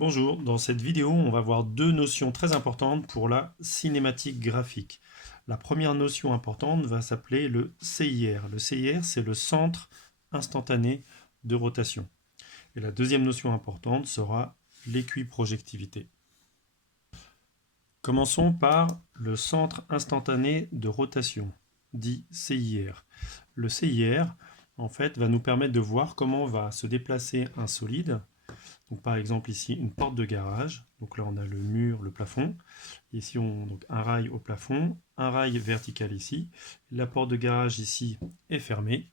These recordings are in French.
Bonjour, dans cette vidéo, on va voir deux notions très importantes pour la cinématique graphique. La première notion importante va s'appeler le CIR. Le CIR, c'est le centre instantané de rotation. Et la deuxième notion importante sera l'équiprojectivité. Commençons par le centre instantané de rotation, dit CIR. Le CIR, en fait, va nous permettre de voir comment va se déplacer un solide. Donc, par exemple, ici, une porte de garage. Donc là, on a le mur, le plafond. Ici, donc un rail au plafond, un rail vertical ici. La porte de garage ici est fermée.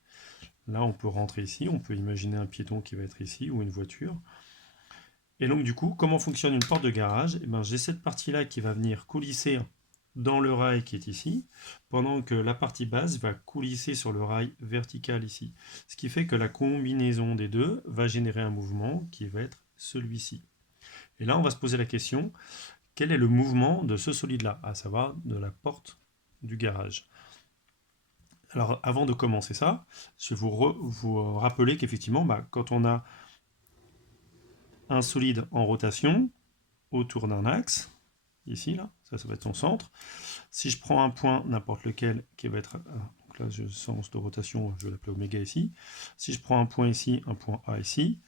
Là, on peut rentrer ici. On peut imaginer un piéton qui va être ici ou une voiture. Et donc, du coup, comment fonctionne une porte de garage? J'ai cette partie-là qui va venir coulisser dans le rail qui est ici, pendant que la partie basse va coulisser sur le rail vertical ici. Ce qui fait que la combinaison des deux va générer un mouvement qui va être celui-ci. Et là, on va se poser la question, quel est le mouvement de ce solide-là, à savoir de la porte du garage? Alors, avant de commencer ça, je vais vous rappeler qu'effectivement, quand on a un solide en rotation autour d'un axe, ici, là, ça va être son centre. Si je prends un point, n'importe lequel, qui va être, donc là, sens de rotation, je vais l'appeler oméga ici. Si je prends un point ici, un point A ici,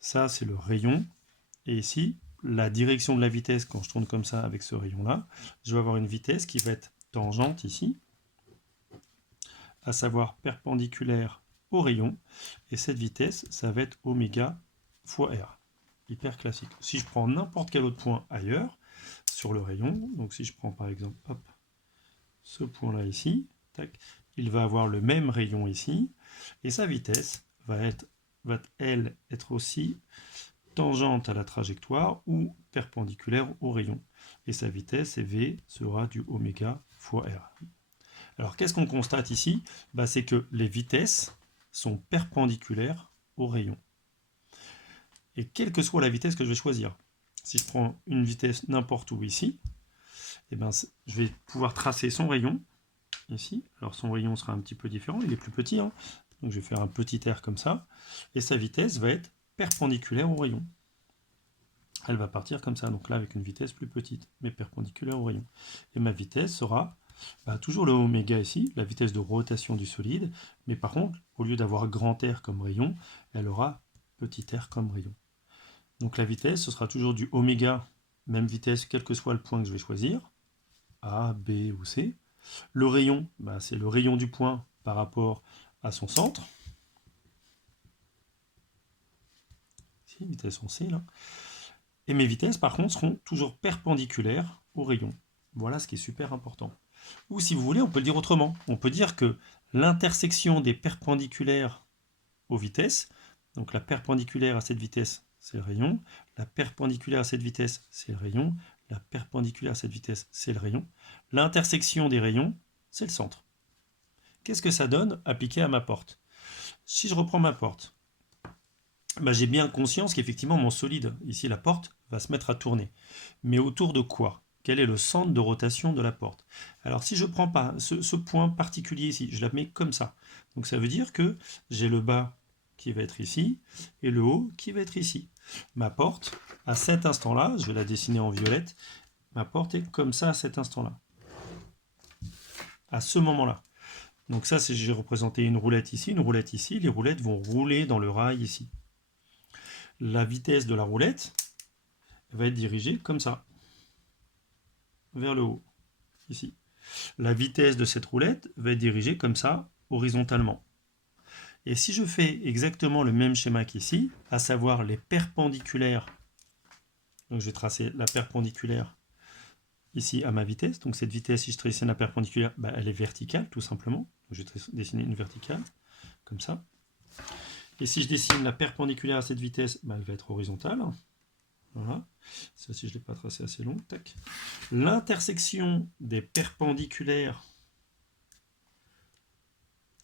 ça, c'est le rayon. Et ici, la direction de la vitesse, quand je tourne comme ça avec ce rayon-là, je vais avoir une vitesse qui va être tangente ici, à savoir perpendiculaire au rayon. Et cette vitesse, ça va être oméga fois R. Hyper classique. Si je prends n'importe quel autre point ailleurs, sur le rayon, donc si je prends par exemple hop, ce point-là ici, tac, il va avoir le même rayon ici, et sa vitesse elle être aussi tangente à la trajectoire ou perpendiculaire au rayon. Et sa vitesse, V, sera du oméga fois R. Alors qu'est-ce qu'on constate ici? C'est que les vitesses sont perpendiculaires au rayon. Et quelle que soit la vitesse que je vais choisir, si je prends une vitesse n'importe où ici, je vais pouvoir tracer son rayon ici. Alors son rayon sera un petit peu différent, il est plus petit, hein. Donc je vais faire un petit R comme ça, et sa vitesse va être perpendiculaire au rayon. Elle va partir comme ça, donc là avec une vitesse plus petite, mais perpendiculaire au rayon. Et ma vitesse sera toujours le oméga ici, la vitesse de rotation du solide, mais par contre, au lieu d'avoir grand R comme rayon, elle aura petit r comme rayon. Donc la vitesse, ce sera toujours du oméga, même vitesse, quel que soit le point que je vais choisir, A, B ou C. Le rayon, c'est le rayon du point par rapport à son centre. Ici, vitesse en C, là. Et mes vitesses, par contre, seront toujours perpendiculaires au rayon. Voilà ce qui est super important. Ou si vous voulez, on peut le dire autrement. On peut dire que l'intersection des perpendiculaires aux vitesses, donc la perpendiculaire à cette vitesse, c'est le rayon, la perpendiculaire à cette vitesse, c'est le rayon, la perpendiculaire à cette vitesse, c'est le rayon. L'intersection des rayons, c'est le centre. Qu'est-ce que ça donne appliqué à ma porte? Si je reprends ma porte, j'ai bien conscience qu'effectivement mon solide, ici la porte, va se mettre à tourner. Mais autour de quoi? Quel est le centre de rotation de la porte? Alors si je ne prends pas ce point particulier ici, je la mets comme ça. Donc ça veut dire que j'ai le bas qui va être ici et le haut qui va être ici. Ma porte, à cet instant-là, je vais la dessiner en violette, ma porte est comme ça à cet instant-là. À ce moment-là. Donc ça, j'ai représenté une roulette ici, les roulettes vont rouler dans le rail ici. La vitesse de la roulette va être dirigée comme ça, vers le haut, ici. La vitesse de cette roulette va être dirigée comme ça, horizontalement. Et si je fais exactement le même schéma qu'ici, à savoir les perpendiculaires, donc je vais tracer la perpendiculaire ici à ma vitesse, donc cette vitesse, si je dessine la perpendiculaire, elle est verticale, tout simplement. Donc je vais dessiner une verticale, comme ça. Et si je dessine la perpendiculaire à cette vitesse, elle va être horizontale. Voilà. Ça, si je ne l'ai pas tracé assez long, tac. L'intersection des perpendiculaires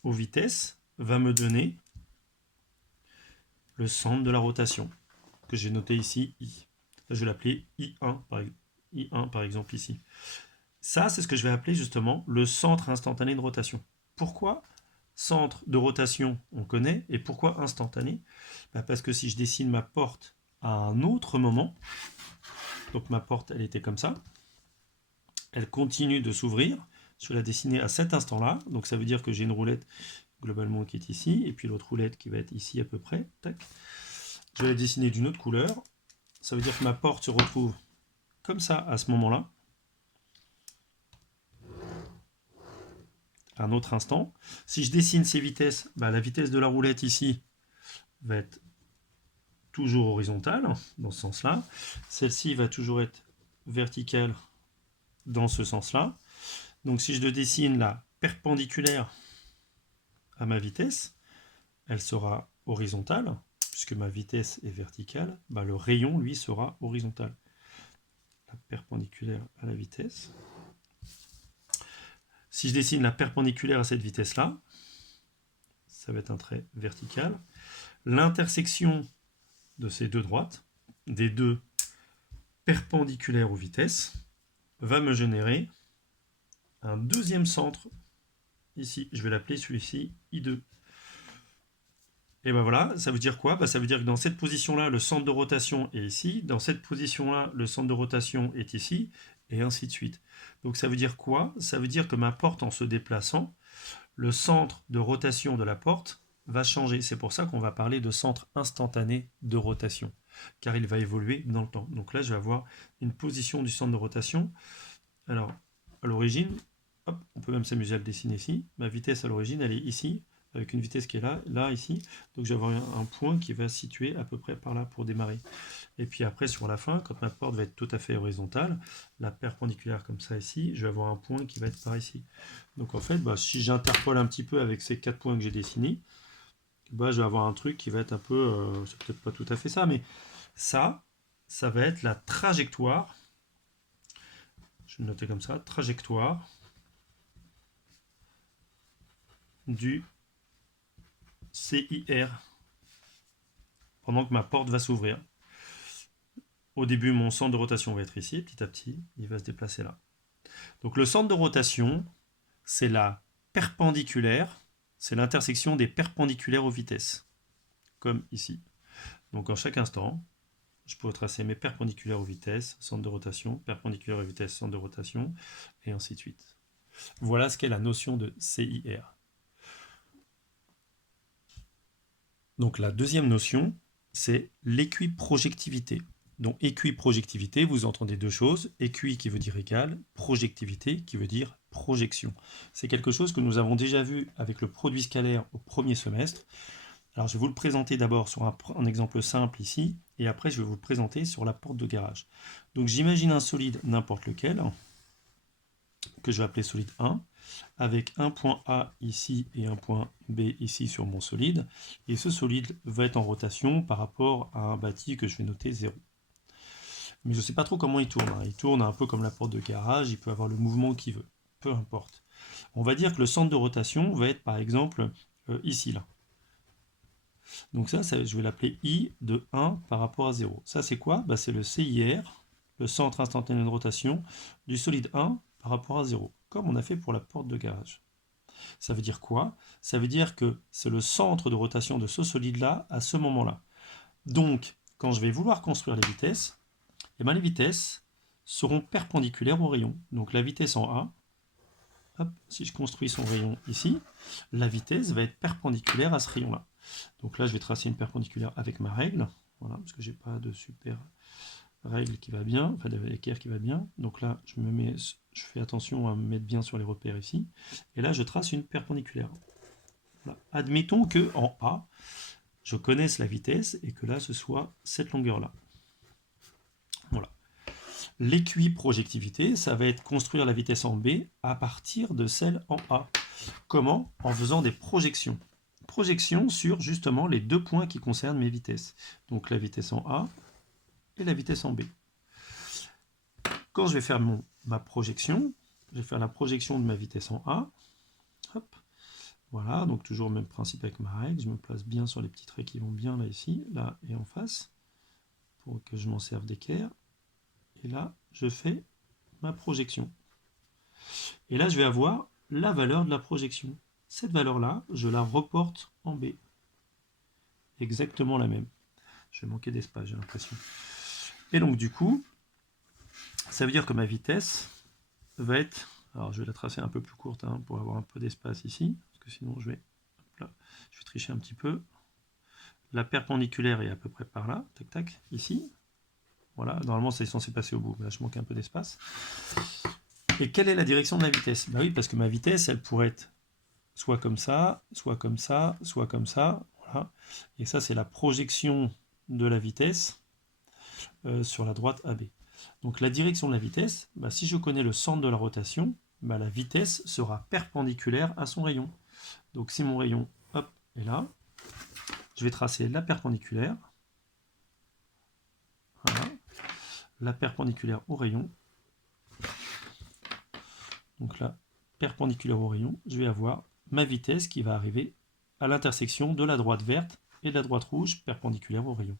aux vitesses va me donner le centre de la rotation, que j'ai noté ici, I. Je vais l'appeler I1 par exemple ici. Ça, c'est ce que je vais appeler justement le centre instantané de rotation. Pourquoi centre de rotation, on connaît, et pourquoi instantané? Parce que si je dessine ma porte à un autre moment. Donc ma porte, elle était comme ça. Elle continue de s'ouvrir. Je vais la dessiner à cet instant-là. Donc ça veut dire que j'ai une roulette globalement qui est ici, et puis l'autre roulette qui va être ici à peu près. Tac. Je vais la dessiner d'une autre couleur. Ça veut dire que ma porte se retrouve comme ça à ce moment-là. À un autre instant. Si je dessine ces vitesses, la vitesse de la roulette ici va être toujours horizontale, dans ce sens-là. Celle-ci va toujours être verticale dans ce sens-là. Donc si je dessine la perpendiculaire à ma vitesse, elle sera horizontale, puisque ma vitesse est verticale, le rayon, lui, sera horizontal. La perpendiculaire à la vitesse. Si je dessine la perpendiculaire à cette vitesse-là, ça va être un trait vertical. L'intersection de ces deux droites, des deux perpendiculaires aux vitesses, va me générer un deuxième centre ici. Je vais l'appeler celui-ci I2. Et voilà, ça veut dire quoi? Ça veut dire que dans cette position-là, le centre de rotation est ici. Dans cette position-là, le centre de rotation est ici. Et ainsi de suite. Donc ça veut dire quoi? Ça veut dire que ma porte, en se déplaçant, le centre de rotation de la porte va changer. C'est pour ça qu'on va parler de centre instantané de rotation, car il va évoluer dans le temps. Donc là, je vais avoir une position du centre de rotation. Alors, à l'origine, on peut même s'amuser à le dessiner ici. Ma vitesse à l'origine, elle est ici, avec une vitesse qui est là, ici. Donc je vais avoir un point qui va se situer à peu près par là pour démarrer. Et puis après, sur la fin, quand ma porte va être tout à fait horizontale, la perpendiculaire comme ça ici, je vais avoir un point qui va être par ici. Donc en fait, si j'interpole un petit peu avec ces 4 points que j'ai dessinés, je vais avoir un truc qui va être un peu, c'est peut-être pas tout à fait ça, mais ça va être la trajectoire, je vais le noter comme ça, trajectoire du CIR pendant que ma porte va s'ouvrir. Au début, mon centre de rotation va être ici, petit à petit, il va se déplacer là. Donc le centre de rotation, c'est la perpendiculaire, c'est l'intersection des perpendiculaires aux vitesses, comme ici. Donc en chaque instant, je pourrais tracer mes perpendiculaires aux vitesses, centre de rotation, perpendiculaire aux vitesses, centre de rotation, et ainsi de suite. Voilà ce qu'est la notion de CIR. Donc la deuxième notion, c'est l'équiprojectivité. Donc équiprojectivité, vous entendez deux choses, équi qui veut dire égal, projectivité qui veut dire projection. C'est quelque chose que nous avons déjà vu avec le produit scalaire au premier semestre. Alors je vais vous le présenter d'abord sur un exemple simple ici, et après je vais vous le présenter sur la porte de garage. Donc j'imagine un solide n'importe lequel, que je vais appeler solide 1, avec un point A ici et un point B ici sur mon solide, et ce solide va être en rotation par rapport à un bâti que je vais noter 0. Mais je ne sais pas trop comment il tourne. Il tourne un peu comme la porte de garage, il peut avoir le mouvement qu'il veut, peu importe. On va dire que le centre de rotation va être par exemple ici, là. Donc ça, je vais l'appeler I de 1 par rapport à 0. Ça c'est quoi? C'est le CIR, le centre instantané de rotation, du solide 1 par rapport à 0, comme on a fait pour la porte de garage. Ça veut dire quoi? Ça veut dire que c'est le centre de rotation de ce solide-là à ce moment-là. Donc, quand je vais vouloir construire les vitesses, les vitesses seront perpendiculaires au rayon. Donc la vitesse en A, si je construis son rayon ici, la vitesse va être perpendiculaire à ce rayon-là. Donc là, je vais tracer une perpendiculaire avec ma règle, voilà, parce que j'ai pas de super règle qui va bien, enfin d'équerre qui va bien. Donc là, je fais attention à me mettre bien sur les repères ici. Et là, je trace une perpendiculaire. Voilà. Admettons que en A, je connaisse la vitesse et que là, ce soit cette longueur-là. Voilà. L'équiprojectivité, ça va être construire la vitesse en B à partir de celle en A. Comment? En faisant des projections. Projections sur justement les deux points qui concernent mes vitesses. Donc la vitesse en A et la vitesse en B. Quand je vais faire ma projection, je vais faire la projection de ma vitesse en A. Hop. Voilà, donc toujours le même principe avec ma règle. Je me place bien sur les petits traits qui vont bien là, ici, là et en face, pour que je m'en serve d'équerre. Et là, je fais ma projection. Et là, je vais avoir la valeur de la projection. Cette valeur-là, je la reporte en B. Exactement la même. Je vais manquer d'espace, j'ai l'impression. Et donc du coup, ça veut dire que ma vitesse va être... Alors je vais la tracer un peu plus courte hein, pour avoir un peu d'espace ici, parce que sinon je vais tricher un petit peu. La perpendiculaire est à peu près par là, tac tac, ici. Voilà, normalement c'est censé passer au bout, mais là je manque un peu d'espace. Et quelle est la direction de ma vitesse? Bah oui, parce que ma vitesse, elle pourrait être soit comme ça, soit comme ça, soit comme ça. Voilà. Et ça, c'est la projection de la vitesse sur la droite AB. Donc la direction de la vitesse, bah, si je connais le centre de la rotation, bah, la vitesse sera perpendiculaire à son rayon. Donc si mon rayon hop, est là, je vais tracer la perpendiculaire. Voilà. La perpendiculaire au rayon. Donc là, perpendiculaire au rayon, je vais avoir ma vitesse qui va arriver à l'intersection de la droite verte et de la droite rouge perpendiculaire au rayon.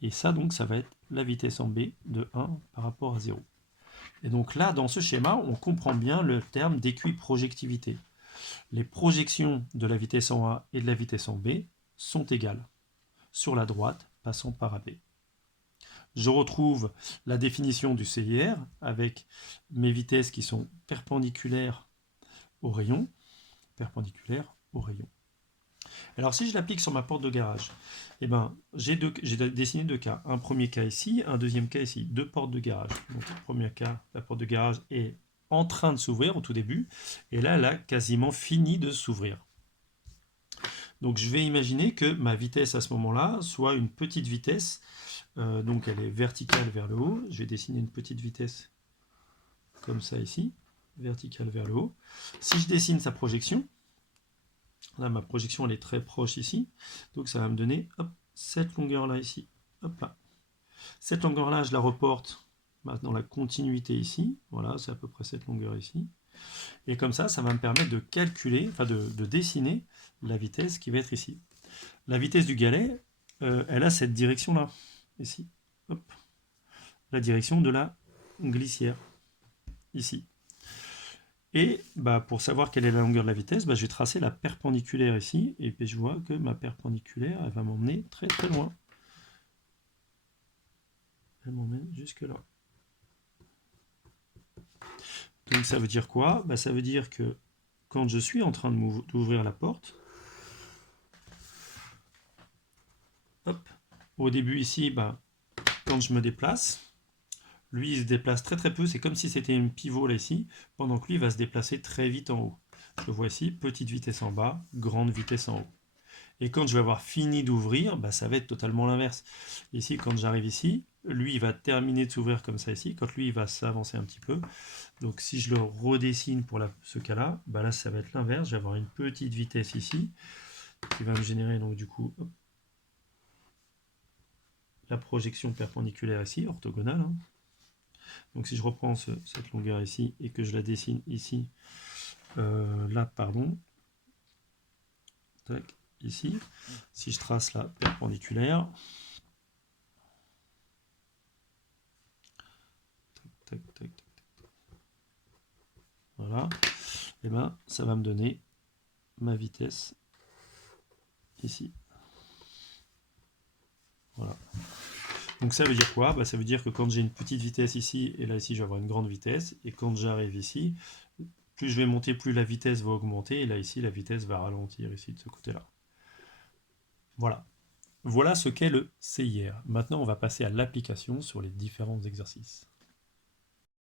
Et ça, donc, ça va être la vitesse en B de 1 par rapport à 0. Et donc là, dans ce schéma, on comprend bien le terme d'équiprojectivité. Les projections de la vitesse en A et de la vitesse en B sont égales sur la droite passant par AB. Je retrouve la définition du CIR avec mes vitesses qui sont perpendiculaires au rayon. Perpendiculaire au rayon. Alors si je l'applique sur ma porte de garage, eh ben, j'ai dessiné deux cas. Un premier cas ici, un deuxième cas ici. Deux portes de garage. Donc le premier cas, la porte de garage est en train de s'ouvrir au tout début. Et là, elle a quasiment fini de s'ouvrir. Donc je vais imaginer que ma vitesse à ce moment-là soit une petite vitesse. Donc elle est verticale vers le haut. Je vais dessiner une petite vitesse comme ça ici. Verticale vers le haut. Si je dessine sa projection, là ma projection elle est très proche ici. Donc ça va me donner hop, cette longueur-là ici. Hop là. Cette longueur-là, je la reporte dans la continuité ici. Voilà, c'est à peu près cette longueur ici. Et comme ça va me permettre de calculer, enfin de dessiner la vitesse qui va être ici. La vitesse du galet, elle a cette direction-là, ici. Hop. La direction de la glissière, ici. Et bah, pour savoir quelle est la longueur de la vitesse, bah, je vais tracer la perpendiculaire ici. Et puis je vois que ma perpendiculaire, elle va m'emmener très très loin. Elle m'emmène jusque là. Donc ça veut dire quoi? Bah, ça veut dire que quand je suis en train d'ouvrir la porte, hop, au début ici, bah, quand je me déplace, lui il se déplace très très peu, c'est comme si c'était un pivot là ici, pendant que lui va se déplacer très vite en haut. Je vois ici, petite vitesse en bas, grande vitesse en haut. Et quand je vais avoir fini d'ouvrir, bah, ça va être totalement l'inverse. Ici, quand j'arrive ici, lui il va terminer de s'ouvrir comme ça ici, quand lui il va s'avancer un petit peu. Donc si je le redessine pour ce cas-là, bah là ça va être l'inverse, je vais avoir une petite vitesse ici, qui va me générer donc du coup hop, la projection perpendiculaire ici, orthogonale. Hein. Donc si je reprends cette longueur ici et que je la dessine ici, là pardon, tac, ici, si je trace la perpendiculaire, tac, tac, tac, tac, voilà, et ben ça va me donner ma vitesse ici. Voilà. Donc ça veut dire quoi? Bah, ça veut dire que quand j'ai une petite vitesse ici, et là ici je vais avoir une grande vitesse, et quand j'arrive ici, plus je vais monter, plus la vitesse va augmenter, et là ici la vitesse va ralentir ici de ce côté-là. Voilà. Voilà ce qu'est le CIR. Maintenant on va passer à l'application sur les différents exercices.